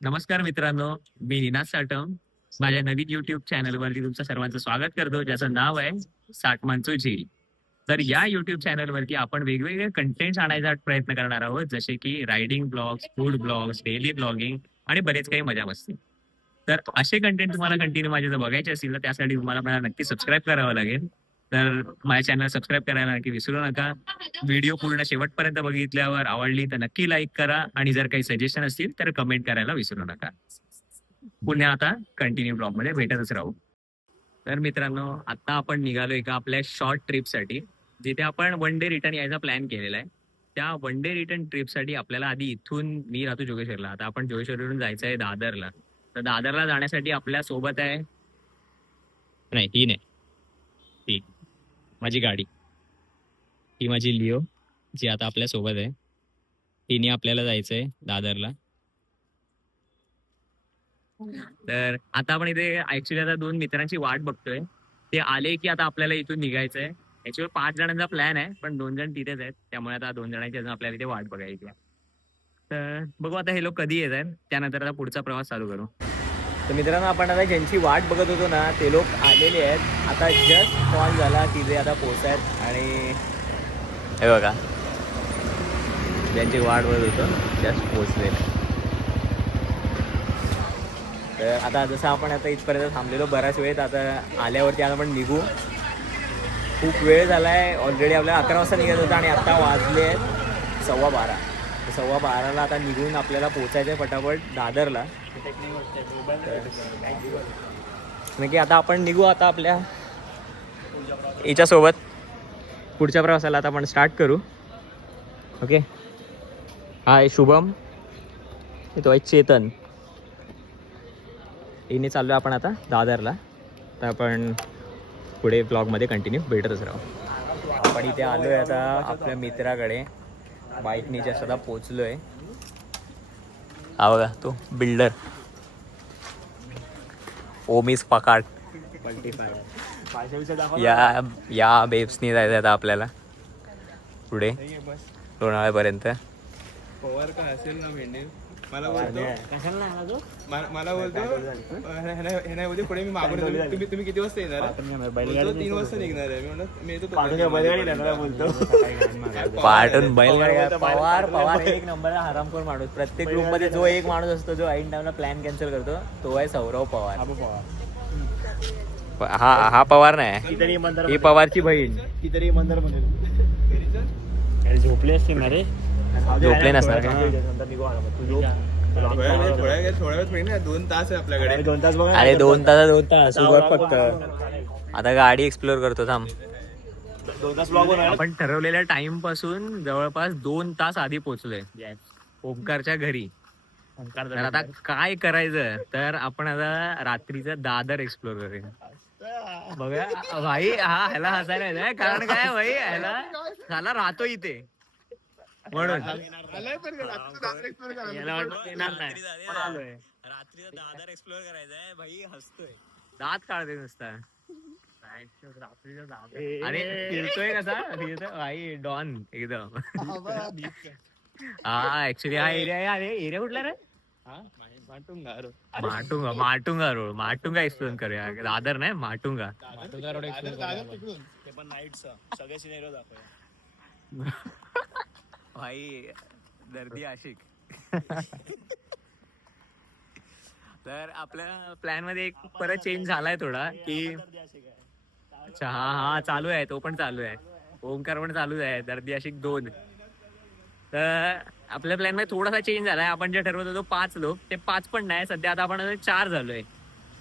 नमस्कार मित्रांनो, मी निनाद साटम. माझ्या नवीन युट्यूब चॅनलवरती तुमचं सर्वांचं स्वागत करतो, ज्याचं नाव आहे साटमांचो झील. तर या युट्यूब चॅनलवरती आपण वेगवेगळे कंटेंट्स आणायचा प्रयत्न करणार आहोत, जसे की riding blogs, food blogs, daily blogging आणि बरेच काही मजा मस्ती. तर असे कंटेंट तुम्हाला कंटिन्यू माझे जर बघायचे असतील, तर त्यासाठी तुम्हाला मला नक्की सबस्क्राईब करावं लागेल. तर माझ्या चॅनल सबस्क्राईब करायला नक्की विसरू नका. व्हिडिओ पूर्ण शेवटपर्यंत बघितल्यावर आवडली तर नक्की लाईक करा आणि जर काही सजेशन असतील तर कमेंट करायला विसरू नका. पुन्हा आता कंटिन्यू ब्लॉग मध्ये भेटतच राहू. तर मित्रांनो, आता आपण निघालो एका आपल्या शॉर्ट ट्रिपसाठी, जिथे आपण वन डे रिटर्न यायचा प्लॅन केलेला आहे. त्या वन डे रिटर्न ट्रिपसाठी आपल्याला आधी इथून, मी राहतो जोगेश्वरला, आता आपण जोगेश्वरवरून जायचं आहे दादरला. तर दादरला जाण्यासाठी आपल्या सोबत आहे, नाही ही नाही, ती माझी गाडी, ही माझी लिओ, जी आता आपल्या सोबत आहे. तिने आपल्याला जायचंय दादरला. तर आता आपण इथे ऍक्च्युली आता दोन मित्रांची वाट बघतोय. ते आले की आता आपल्याला इथून निघायचंय. ऍक्च्युअली 5 जणांचा प्लॅन आहे, पण 2 जण तिथेच आहेत, त्यामुळे आता 2 जणांची अजून आपल्याला इथे वाट बघायची आहे. तर बघू आता हे लोक कधी येत आहेत, त्यानंतर आता पुढचा प्रवास चालू करू. तर मित्रांनो, आपण आता ज्यांची वाट बघत होतो ना, ते लोक आलेले आहेत. आता जस्ट कॉल झाला की ते आता पोहोचत आणि हे बघा, ज्यांची वाट बघत होतो जस्ट पोहोचलेले. तर आता जसं आपण आता इथपर्यंत थांबलेलो बराच वेळ, आता आल्यावरती आता आपण निघू. खूप वेळ झाला आहे ऑलरेडी, आपल्याला 11 वाजता निघायचं होतं आणि आत्ता वाजले आहेत 12:15. तर 12:15ला आता निघून आपल्याला पोचायचं आहे फटाफट दादरला. म्हणजे आता आपण निघू आता आपल्या याच्यासोबत पुढच्या प्रवासाला आता आपण स्टार्ट करू. ओके, हा आहे शुभम, तो आहे चेतन. इने चाललो आपण आता दादरला. तर आपण पुढे ब्लॉगमध्ये कंटिन्यू भेटतच राहू. आपण इथे आलो आहे आता आपल्या मित्राकडे, बाईकने जस्ट आता पोचलो आहे. हा बघा तो बिल्डर ओमिस पकाट. या बेब्सनी जायचं आता आपल्याला पुढे लोणावळ्यापर्यंत. पवार का असेल ना मेंढे, मला बोलतो मला बोलतो ह्याना बोलतो पुढे मी मागून तुम्ही किती वाजता येणार? 3 वाजता निघणार आहे. मी म्हणलं मी येतो पाटून बैलगाडी. पवार एक नंबर हरामखोर माणूस. प्रत्येक ग्रुप मध्ये जो एक माणूस असतो जो ऐन टाइमला प्लॅन कॅन्सल करतो, तो आहे सौरव पवार. हा पवार नाही, ही पवारची बहीण. झोपले असते ना रे. झोपले नसणार का? थोड्या वेळ 2 तास आहे आपल्याकडे. 2 तास बघा. अरे 2 तास उभं फक्त. आता गाडी एक्सप्लोर करतो थांब. 2 तास ब्लॉग बनवायला. आपण ठरवलेल्या टाइम पासून जवळपास 2 तास आधी पोहोचलोय ओमकारच्या घरी. तर आता काय करायचं, तर आपण आता रात्रीचं दादर एक्सप्लोर करूया. बघा भाई, ह्याला हसायला येतंय, कारण काय भाई, ह्याला राहतो इथे म्हणून याला वाटतं येणार नाही. रात्रीचं दादर एक्सप्लोर करायचंय भाई, हसतोय, दात काढते नुसता. अरे फिरतोय कसा भाई, डॉन एकदम. हा ऍक्च्युली हा एरिया आहे. अरे एरिया कुठला रे? माटुंगा रोड. माटुंगा एक्सप्लोर करूया, दादर नाही, माटुंगा. ते पण नाईटचं सगळे सिनेरिओ दाखवूया. भाई दर्दी आशिक. तर आपल्या प्लॅन मध्ये एक परत चेंज झालाय थोडा, की अच्छा हा चालू आहे, तो पण चालू आहे, ओमकार पण चालू आहे, दर्दी आशिक 2. तर आपल्या प्लॅन मध्ये थोडासा चेंज झालाय. आपण जे ठरवत होतो 5 लोक, ते 5 पण नाही सध्या, आता आपण 4 झालोय.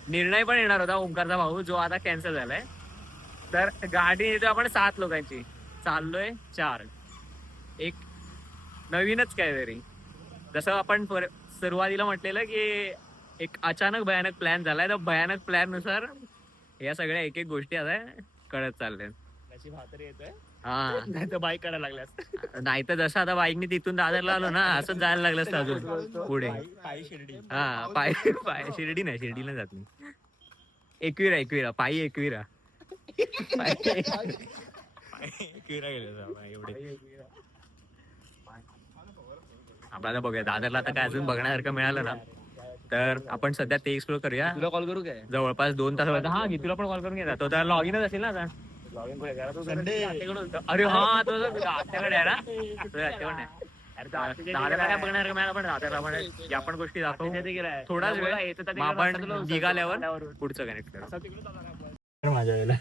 निर्णय पण येणार होता ओमकारचा भाऊ, जो आता कॅन्सल झालाय. तर गाडी येतो आपण 7 लोकांची, चाललोय 4. एक नवीनच काहीतरी, जसं आपण सुरुवातीला म्हटलेलं की एक अचानक भयानक प्लॅन झालाय, तर भयानक प्लॅन नुसार या सगळ्या एक एक गोष्टी आता कळत चालल्या. हा नाही तर बाईक करायला लागल्यास. नाही तर जसं आता बाईकने तिथून दादरला आलो ना, असंच जायला लागलं असतं अजून पुढे. हा पाय पाय शिर्डी नाही, शिर्डीला जात नाही. एकविरा पायी एकविरा एवढे. आपल्याला बघूया दादरला आता काय अजून बघण्यासारखं मिळालं ना, तर आपण सध्या ते एक्सप्लोर करूया. तुला कॉल करू काय जवळपास 2 तास. हा तुला पण कॉल करून घ्या. तो तर लॉगिनच असेल ना आता. अरे हा तो आत्याकडे आहे ना. दादाला काय बघणार मला पण दादाला पण या पण गोष्टी दाखवू. थोडाच वेळ मग आपण निघाल्यावर पुढचं कनेक्ट करू. माझ्या वेळेला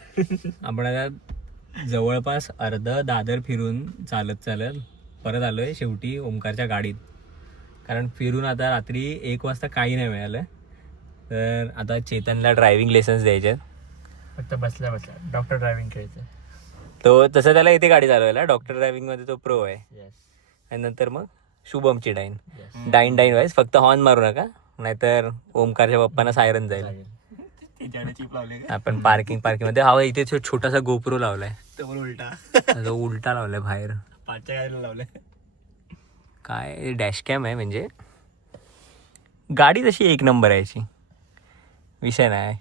आपण आता जवळपास अर्ध दादर फिरून चालत परत आलोय शेवटी ओमकारच्या गाडीत. कारण फिरून आता रात्री 1 वाजता काही नाही मिळालं. तर आता चेतनला ड्रायव्हिंग लायसन्स द्यायचे. फक्त बसल्या डॉक्टर ड्रायव्हिंग खेळायचं. तो तसं त्याला येते गाडी चालवायला. डॉक्टर ड्रायव्हिंग मध्ये तो प्रो आहे. आणि नंतर मग शुभमची डाईन वाईज फक्त हॉर्न मारू नका नाहीतर ओमकारच्या पप्पांना सायरन जाईल. आपण पार्किंग मध्ये हवा. इथे छोटासा गोप्रो लावलाय. उलटा लावलाय बाहेर. पाचच्या गाडीला लावलंय. काय डॅश कॅम आहे म्हणजे गाडी तशी 1 नंबर आहे याची. विषय नाही.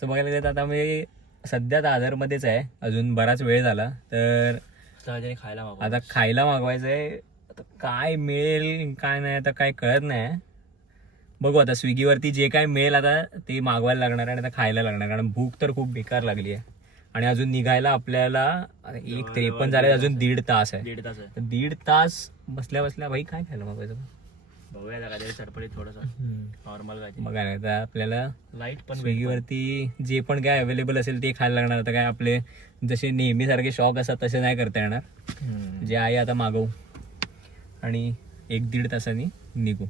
तर बघायला गेलं तर आता मी सध्या दादरमध्येच आहे. अजून बराच वेळ झाला. तर आता खायला मागवायचं आहे. आता काय मिळेल काय नाही आता काय कळत नाही. बघू आता स्विगीवरती जे काय मिळेल आता ते मागवायला लागणार आणि आता खायला लागणार. कारण भूक तर खूप बेकार लागली आहे. आणि अजून निघायला आपल्याला 1:53 झाले. अजून 1.5 तास आहे. 1.5 तास बसल्या भाई काय खायला मागवायचं. बघूया काहीतरी चटपटीत थोडंसं नॉर्मल काय बघा नाही तर आपल्याला लाईट पण स्विगीवरती जे पण काय अवेलेबल असेल ते खायला लागणार. आता काय आपले जसे नेहमीसारखे शॉक असतात तसे नाही करता येणार. जे आहे आता मागवू आणि 1-1.5 तासांनी निघू.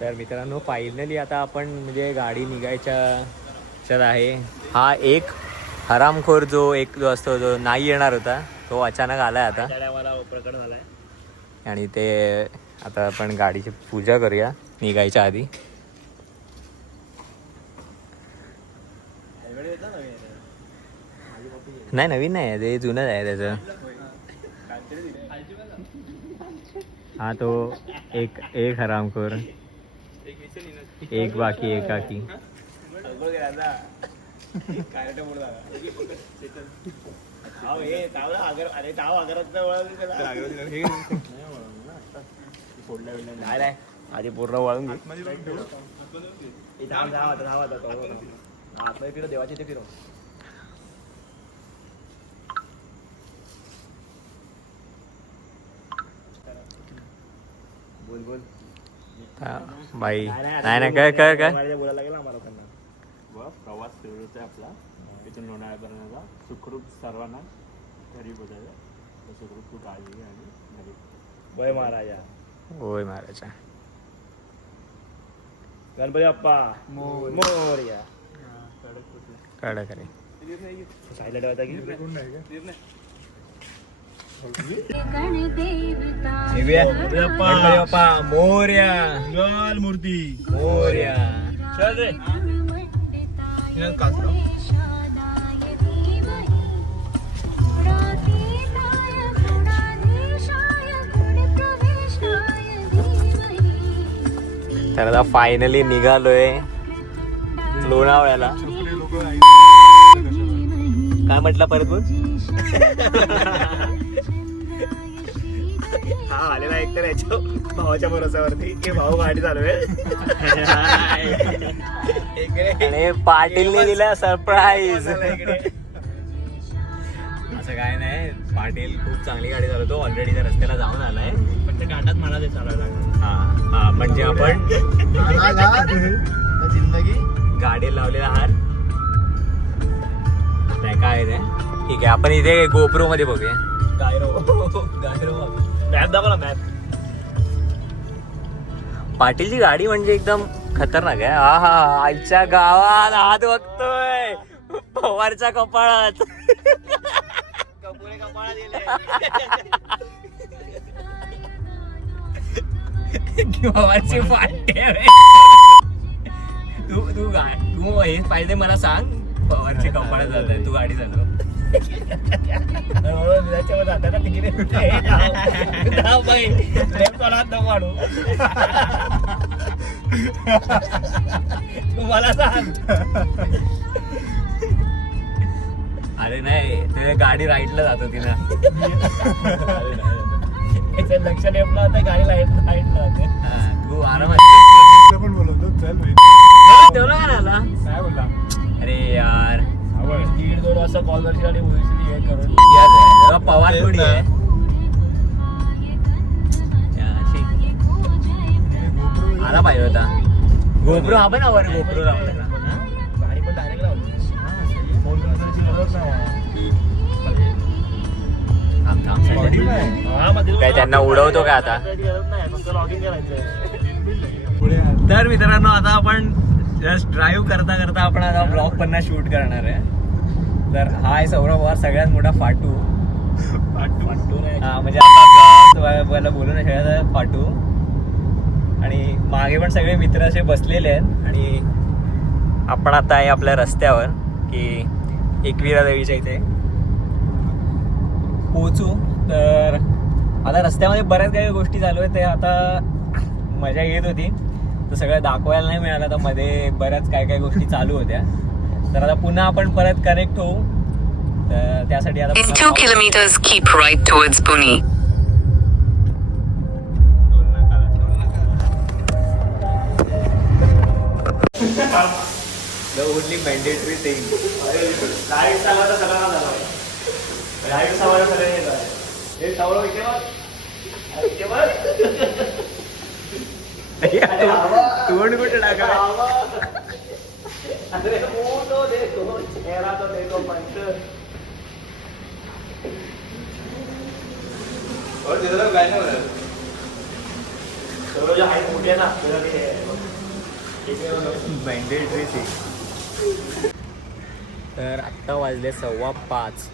तर मित्रांनो फायनली आता आपण म्हणजे गाडी निघायच्या आहे. हा एक हरामखोर जो असतो जो नाही येणार होता तो अचानक आलाय आता. मला प्रकट झालाय. आणि ते आता आपण गाडीची पूजा करूया निघायच्या आधी. नाही नवीन नाही ते जुनंच आहे त्याचं. हा तो एक हरामखोर. एक बाकी एकाकी. आधी पूर्ण वळून फिरव देवाचे ते फिरव. बोल बाई नाही काय बोलायला लागेल आम्हाला व प्रवास सुरूच आहे आपला. इथून लोणावळ्यापर्यंतचा सुखरूप सर्वांना घरी पोचायचं. सुखरूप तू काळजी आणि घरी वय महाराजा. होय महाराजा. गणपती बाप्पा मोरया. कडक रे. सायलेंट होता की बाप्पा मोरया. लाल मूर्ती मोरया. चल रे. तर आता फायनली निघालोय लोणावळ्याला. काय म्हटलं परत बोल. हा आलेला एक तर याच्या भावाच्या भरोसावरती की भाऊ गाडी चालवे. आणि पाटीलने दिला सरप्राईज. असं काय नाही पाटील खूप चांगली गाडी चालवतो. ऑलरेडी त्या रस्त्याला जाऊन आलाय. पण त्या काटात मला ते चालवायला लागलं. हा म्हणजे आपण जिंदगी गाडी लावलेला हार नाही काय नाही. ठीक आहे आपण इथे गोप्रो मध्ये बघूया. मॅप दाखव ना मॅप. पाटीलची गाडी म्हणजे एकदम खतरनाक आहे. हा हा आईच्या गावात हात बघतोय पवारच्या कपाळात. कपुरे कपाळात गेले. पवारचे फाटे. तू हे पाहिजे मला सांग. पवारचे कपाळात जात आहे. तू गाडी चालव. तुम्हाला सांग. अरे नाही ते गाडी राईटला जातो तिला. लक्ष ठेवलं होतं गाडी लाईट जाते. वाजता कॉल करशील आणि बोलशील हे करून पवार थोडी आहे आला पाहिजे होता गोप्रो आपण आवर गोप्रो आपल्याला गाडी पण डायरेक्ट लावली फोन करायची गरज नाही काय त्यांना उडवतो का आता गरज नाही फक्त लॉगिंग करायचं तर मित्रांनो आता आपण जस्ट ड्राईव्ह करता करता आपण आता ब्लॉग पण शूट करणार आहे तर हा आहे सौरभ पवार सगळ्यात मोठा फाटू हा म्हणजे आता बोलू नाही शकत फाटू आणि मागे पण सगळे मित्र असे बसलेले आहेत आणि आपण आता आहे आपल्या रस्त्यावर की एकविरा देवीच्या इथे पोहोचू तर आता रस्त्यामध्ये बऱ्याच काही गोष्टी चालू आहेत ते आता मजा येत होती तर सगळं दाखवायला नाही मिळालं तर मध्ये बऱ्याच काय काय गोष्टी चालू होत्या तर आता पुन्हा आपण परत कनेक्ट होऊ तर त्यासाठी आता In 2 kilometers, keep right towards Pune. The only mandatory thing. Live सांगायचं सगळं ना झालं लाईव्ह सांगायचं सगळं हे झालं हे सावळं इथे बघ तोंड कुठे टाका अरे फोटो देखो चेहरा तो देखो पंच और तिथं तर काय नाही होणार. सर्व जे आहे मोठे आहे ना तुला ते मॅन्डेटरी थिंग तर आत्ता वाजले 5:15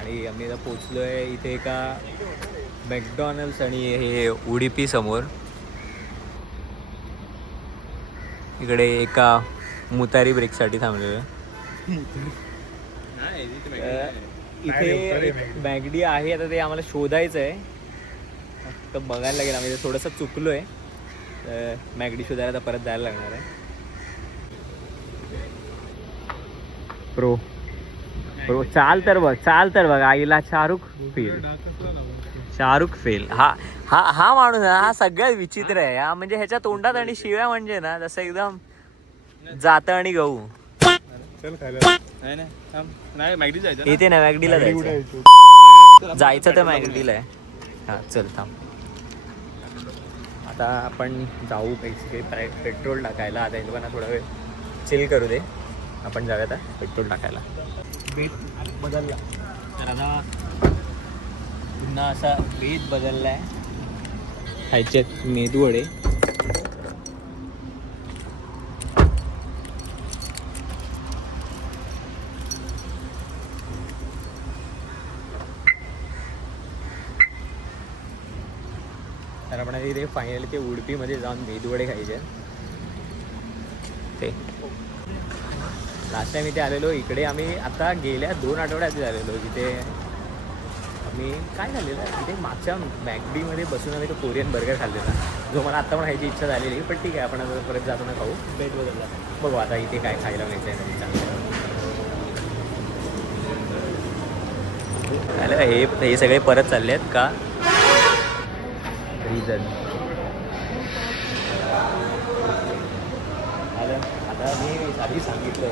आणि आम्ही आता पोचलो आहे इथे एका मॅकडॉनल्ड्स आणि हे उडुपी समोर इकडे एका मुतारी ब्रेकसाठी थांबलेलो आहे नाही, इथे माहिती नाही. इथे एक मॅगडी आहे आता ते आम्हाला शोधायचं आहे तर बघायला लागेल आम्ही थोडंसं चुकलो आहे तर मॅगडी शोधायला तर परत जायला लागणार आहे प्रो चाल तर बघ आईला शाहरुख फेल हा माणूस आहे हा सगळ्यात विचित्र आहे हा म्हणजे ह्याच्या तोंडात आणि शिव्या म्हणजे ना जसं एकदम जातं आणि गहू नाही नाही थांब. नाही मॅगडी जायचं ना. इथे ना मॅगडीला जायचं तर मॅगडीला आहे हा चल थांब आता आपण जाऊ पैसे पेट्रोल टाकायला आता हे लोकांना थोडा वेळ चिल करू दे आपण जाऊया आता पेट्रोल टाकायला बेत बदलला तर आता पुन्हा असा बेत बदलला आहे खायच्यात मेदूवडे तर आपण इथे फायनली ते उडुपीमध्ये जाऊन मेदूवडे खायचे ते लास्ट टाइम इथे आलेलो इकडे आम्ही आता गेल्या 2 आठवड्यात आलेलो तिथे आम्ही काय खाल्लेलं तिथे मागच्या मॅगडीमध्ये बसून आम्ही तो कोरियन बर्गर खाल्लेला जो मला आत्ता पण खायची इच्छा झालेली पण ठीक आहे आपण आता परत जाताना खाऊ बेट बदलला बघू आता इथे काय खायला मिळतं आहे चांगलं हे सगळे परत चालले आहेत का रिझन आता मी आधी सांगितलं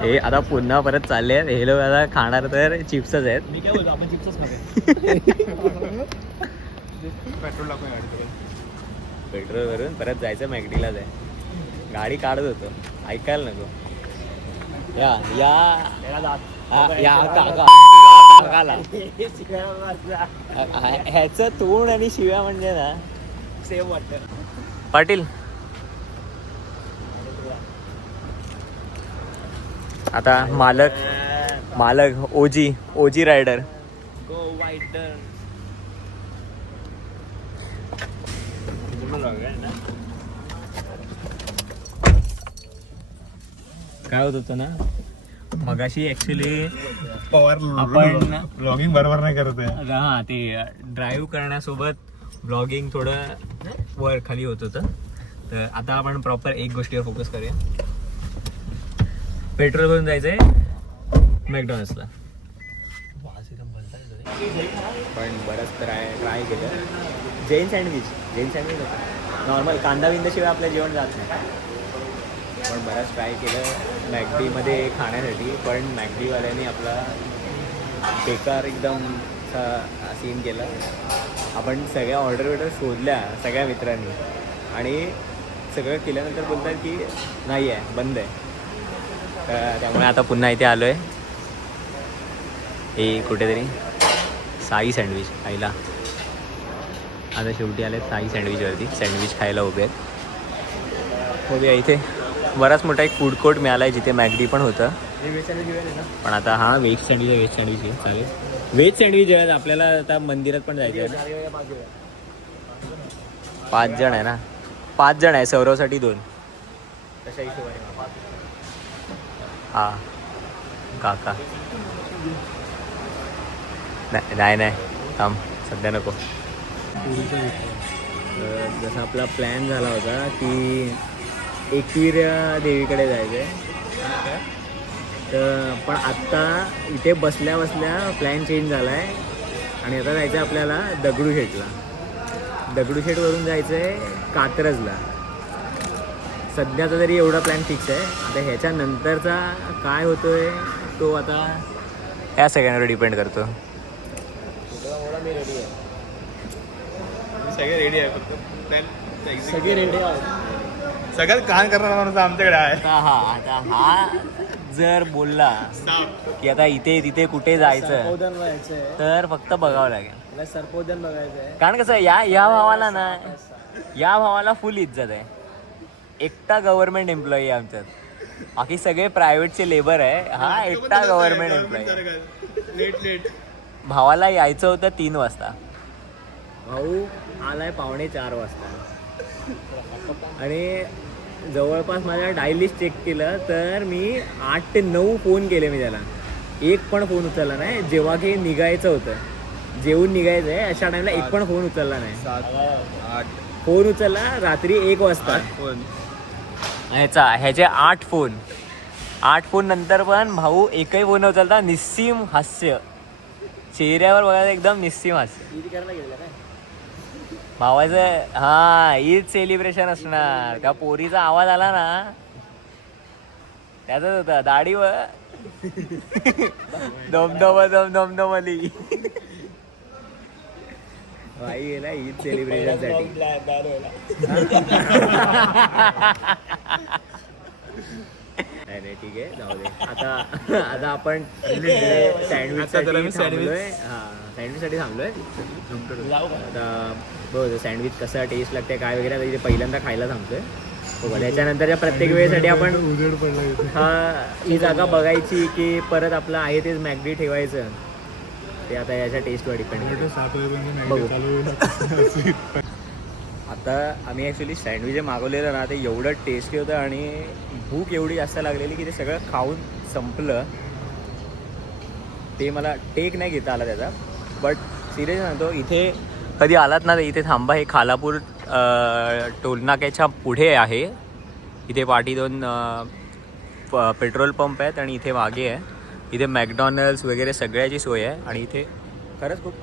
हे आता पुन्हा परत चालले आहेत हे लोक आता खाणार तर चिप्सच आहेत मी काय बोलतो आपण चिप्सच खातो पेट्रोल टाकून गाडी पेट्रोल भरून परत जायचं मॅगडीलाच आहे गाडी काढत होतो ऐकायला नको या काकाला ह्याचं तोंड आणि शिव्या म्हणजे ना सेम वाटतं पाटील आता मालक ओजी रायडर गो वाईडर काय होत होतं ना मगाशी ऍक्च्युली पवार आपण ब्लॉगिंग बरोबर नाही करत आहे. हा ते ड्राईव्ह करण्यासोबत ब्लॉगिंग थोडं वर खाली होत होतं तर आता आपण प्रॉपर एक गोष्टीवर फोकस करूया पेट्रोल भरून जायचंय मॅकडॉनल्ड्सला पण बरंच ट्राय केलं. जैन सँडविच होतं नॉर्मल, कांदा बिंदाशिवाय आपलं जेवण जात नाही. पण बराच ट्राय केलं मॅकडीमध्ये खाण्यासाठी, पण मॅकडीवाल्याने आपला बेकार एकदम सीन केला. आपण सगळ्या ऑर्डर शोधल्या सगळ्या मित्रांनी आणि सगळं केल्यानंतर बोलतात की नाही आहे, बंद आहे. तर त्यामुळे आता पुन्हा इथे आलो आहे हे कुठेतरी साई सँडविच खायला. आता शेवटी आले साई सँडविचवरती, सँडविच खायला उभे आहेत. बघूया इथे बराच मोठा एक फूड कोर्ट मिळाला आहे जिथे मॅगडी पण होतं. पण आता हां व्हेज सँडविच आहे चालेल. व्हेज सँडविच आहे. आपल्याला आता मंदिरात पण जायचं आहे ना. 5 जण आहे ना, 5 जण आहे. सौरवसाठी 2 तशा हिशोबाने. हां काका नाही थांब सध्या नको. जसा आपला प्लॅन झाला होता की एकविरा देवीकडे जायचं आहे, तर पण आत्ता इथे बसल्या प्लॅन चेंज झाला आहे आणि आता जायचं आहे आपल्याला दगडूशेठला. दगडूशेठवरून जायचं आहे कात्रजला. सध्याचा तरी एवढा प्लॅन फिक्स आहे. आता ह्याच्यानंतरचा काय होतोय तो आता या सगळ्यांवर डिपेंड करतो. मी रेडी आहे, सगळे रेडी आहे, फक्त सगळे रेडी आहेत. सगळ्यात कान करणारा माणूस आमच्याकडे आहे. आता हा जर बोलला की आता इथे तिथे कुठे जायचं तर फक्त बघावं लागेल. सर्पोदन बघायचं. कारण कसं या भावाला ना, या भावाला फुल इज्जत आहे. एकटा गव्हर्नमेंट एम्प्लॉई आहे आमच्यात, बाकी सगळे प्रायव्हेटचे लेबर आहे. हा एकटा गव्हर्नमेंट एम्प्लॉई. लेट भावाला यायचं होतं 3 वाजता, भाऊ आलाय 3:45 वाजता. आणि जवळपास माझ्या डायल लिस्ट चेक केलं तर मी 8 ते 9 फोन केले मी त्याला. एक पण फोन उचलला नाही. जेव्हा की निघायचं होतं, जेवून निघायचं आहे अशा टाइमला एक पण फोन उचलला नाही. 7-8 फोन उचलला रात्री 1 वाजता. फोन ह्याचे 8 फोन नंतर पण भाऊ एकही फोन उचलता. निस्सीम हास्य चेहऱ्यावर बघायला, एकदम निस्सीम हास्य. भावाचं हा ईद सेलिब्रेशन असणार. त्या पोरीचा आवाज आला ना त्याचाच होता. दाढीवर दमदमली भाई गेला ईद सेलिब्रेशन साठी. नाही ठीक आहे, जाऊ दे. आता आपण सँडविचसाठी थांबलोय. आता बघ सँडविच कसा टेस्ट लागते काय वगैरे, आता इथे पहिल्यांदा खायला थांबतोय. बघा त्याच्यानंतरच्या प्रत्येक वेळेसाठी आपण ही जागा बघायची की परत आपलं आहे तेच मॅगडी ठेवायचं, ते आता याच्या टेस्टवर डिपेंड. आता आम्ही ॲक्च्युली सँडविच मागवलेलं ना, ते एवढं टेस्टी होतं आणि भूक एवढी जास्त लागलेली की ते सगळं खाऊन संपलं. ते मला टेक नाही घेता आला त्याचा. बट सिरियस सांगतो, इथे कधी आलात ना तर इथे थांबा. हे खालापूर टोलनाक्याच्या पुढे आहे. इथे पाठी 2 पेट्रोल पंप आहेत आणि इथे मागे आहे. इथे मॅकडॉनल्ड्स वगैरे सगळ्याची सोय आहे. आणि इथे खरंच खूप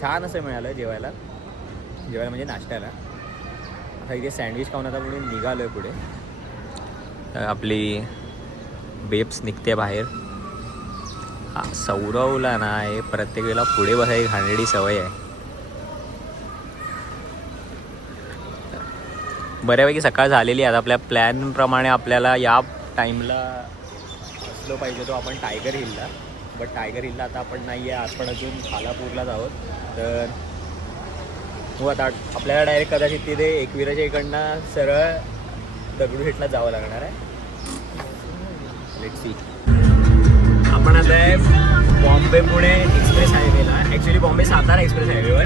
छान असं मिळालं जेवायला म्हणजे नाश्त्याला. आता इथे सँडविच खाऊन आता म्हणून निघालो आहे पुढे. आपली बेब्स निघते बाहेर. हा सौरवला ना हे प्रत्येक वेळेला पुढे बसायची घाणेरडी सवय आहे. बऱ्यापैकी सकाळ झालेली आहे. आपल्या प्लॅनप्रमाणे आपल्याला या टाईमला असलो पाहिजे तो आपण टायगर हिलला. बट टायगर हिलला आता आपण नाही आहे, आपण अजून खालापूरलाच आहोत. तर हो आता आपल्याला डायरेक्ट कदाचित तिथे एकविराच्या इकडनं सरळ दगडूशेठला जावं लागणार आहे. Let's see. आपण आता आहे बॉम्बे पुणे एक्सप्रेस हायवेला, ॲक्च्युली बॉम्बे सातारा एक्सप्रेस हायवेवर.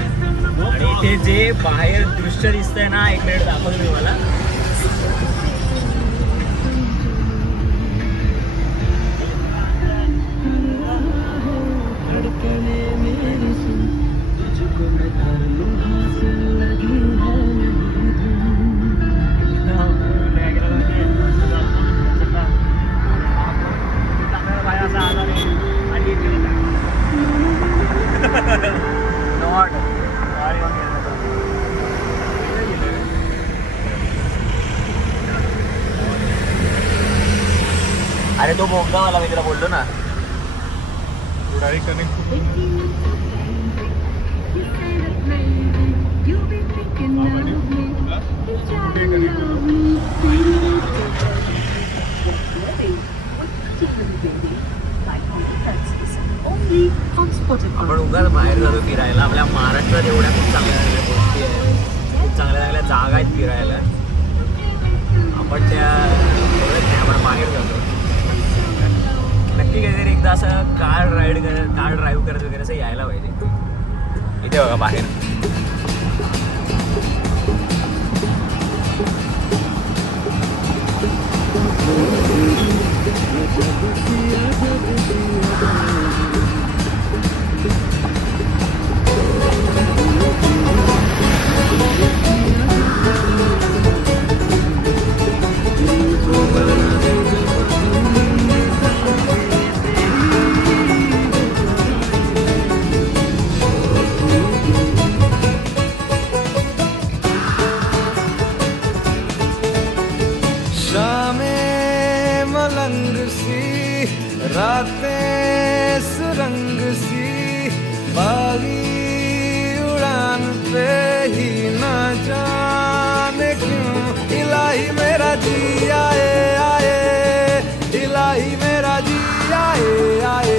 आणि इथे जे बाहेर दृश्य दिसतंय ना, 1 मिनिट दाखवतो मी मला. तो बोगदावाला मी तुला बोललो ना. उडाळी कनेक्ट आपण उगाच बाहेर जातो फिरायला. आपल्या महाराष्ट्रात एवढ्या खूप चांगल्या चांगल्या गोष्टी आहेत, खूप चांगल्या चांगल्या जागा आहेत फिरायला. आपण त्या एवढ्यात नाही, आपण बाहेर जातो. नक्की काहीतरी एकदा असं कार ड्राईव्ह करत वगैरे असं यायला पाहिजे. इथे बघा बाहेर शामें मलंग सी रातें सुरंग सी बागी उड़ान पे ही ना जाने क्यों इलाही मेरा जी आए आए इलाही मेरा जी आए आए.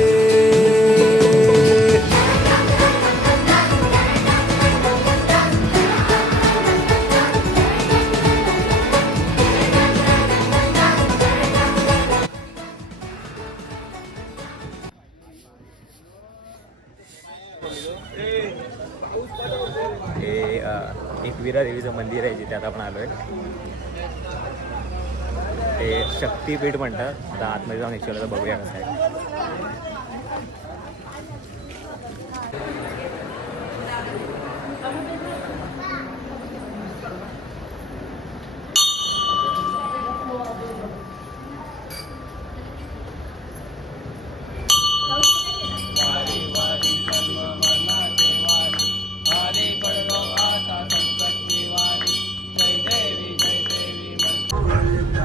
हे एकविरा देवीचं मंदिर आहे जिथे आता आपण आलोय. ते शक्तीपीठ म्हणतात. आता आतमध्ये जाऊन ॲक्च्युअली बघूया कसं आहे.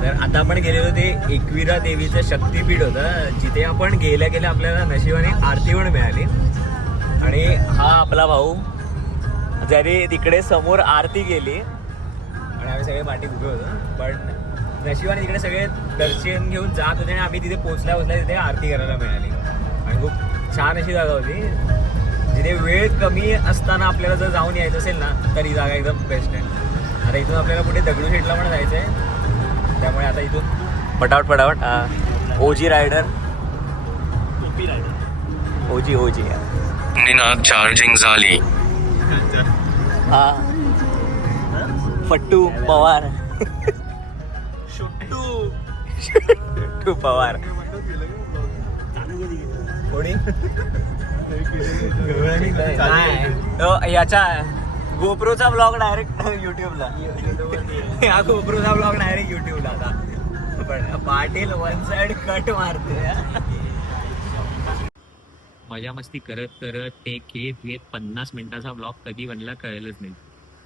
तर आता आपण गेलेलो ते एकविरा देवीचं शक्तीपीठ होतं, जिथे आपण गेल्या गेल्या आपल्याला नशिबाने आरती पण मिळाली. आणि हा आपला भाऊ ज्याने तिकडे समोर आरती केली आणि आम्ही सगळे पाठी उभे होतो. पण नशिबाने तिकडे सगळे दर्शन घेऊन जात होते आणि आम्ही तिथे पोचल्या तिथे आरती करायला मिळाली. आणि खूप छान अशी जागा होती, जिथे वेळ कमी असताना आपल्याला जर जाऊन यायचं असेल ना तर ही जागा एकदम बेस्ट आहे. आता इथून आपल्याला पुढे दगडूशेठला पण जायचं आहे, त्यामुळे आता इथून पटापट ओजी रायडर ओजी निनाद चार्जिंग झाली. हा फट्टू पवार शुट्टू पवार कोणी नाही तो याचा गोप्रोचा ब्लॉग डायरेक्ट युट्यूबला. हा गोप्रोचा ब्लॉग डायरेक्ट युट्यूबला. आता पण पाटील वन साइड कट मारते. मजा मस्ती करत करत टेक घेत 50 मिनिटाचा ब्लॉग कधी बनला कळलंच नाही.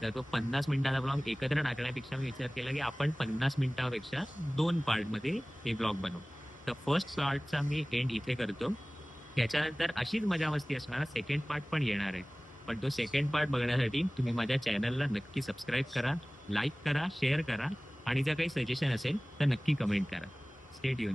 तर तो 50 मिनिटाचा ब्लॉग एकत्र टाकण्यापेक्षा मी विचार केला की आपण 50 मिनिटापेक्षा 2 पार्टमध्ये हे ब्लॉग बनवू. तर फर्स्ट पार्टचा मी एंड इथे करतो. त्याच्यानंतर अशीच मजा मस्ती असणार सेकंड पार्ट पण येणार आहे. पण तो सेकंड पार्ट बघण्यासाठी तुम्ही माझ्या चॅनलला नक्की सबस्क्राईब करा, लाईक करा, शेअर करा आणि जर काही सजेशन असेल तर नक्की कमेंट करा. Stay tune.